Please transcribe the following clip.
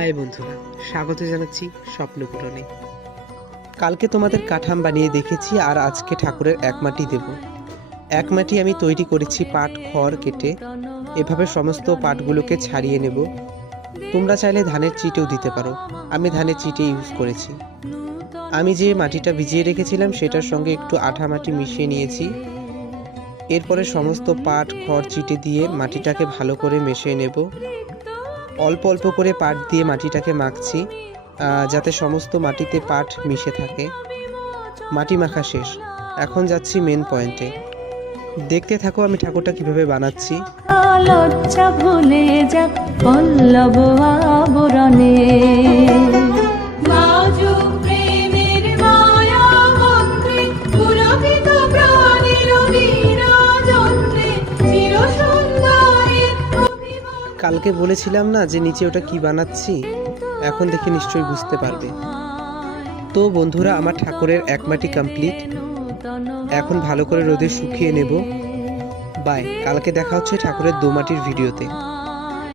High বন্ধুরা, স্বাগত জানাচ্ছি স্বপ্ন পূরণে। কালকে তোমাদের কাঠাম বানিয়ে দেখেছি, আর আজকে ঠাকুরের এক মাটি দেব। এক মাটি আমি তৈরি করেছি পাট খড় কেটে। এভাবে সমস্ত পাটগুলোকে ছাড়িয়ে নেব। তোমরা চাইলে ধানের চিটেও দিতে পারো, আমি ধানের চিটে ইউজ করেছি। আমি যে মাটিটা ভিজিয়ে রেখেছিলাম সেটার সঙ্গে একটু আঠা মাটি মিশিয়ে নিয়েছি। এরপরে সমস্ত পাট খড় চিটে দিয়ে মাটিটাকে ভালো করে মিশিয়ে নেব। অল্প অল্প করে পাট দিয়ে মাটিটাকে মাখছি, যাতে সমস্ত মাটিতে পাট মিশে থাকে। মাটি মাখা শেষ, এখন যাচ্ছি মেন পয়েন্টে। দেখতে থাকো আমি ঠাকুরটা কিভাবে বানাচ্ছি। লজ্জা ভুলে যাক পল্লব আবরণে, কালকে বলেছিলাম না যে নিচে ওটা কি বানাচ্ছি, এখন দেখে নিশ্চয়ই বুঝতে পারবে। তো বন্ধুরা, আমার ঠাকুরের এক মাটি কমপ্লিট। এখন ভালো করে রোদে শুকিয়ে নেব। বাই, কালকে দেখা হচ্ছে ঠাকুরের দো মাটির ভিডিওতে।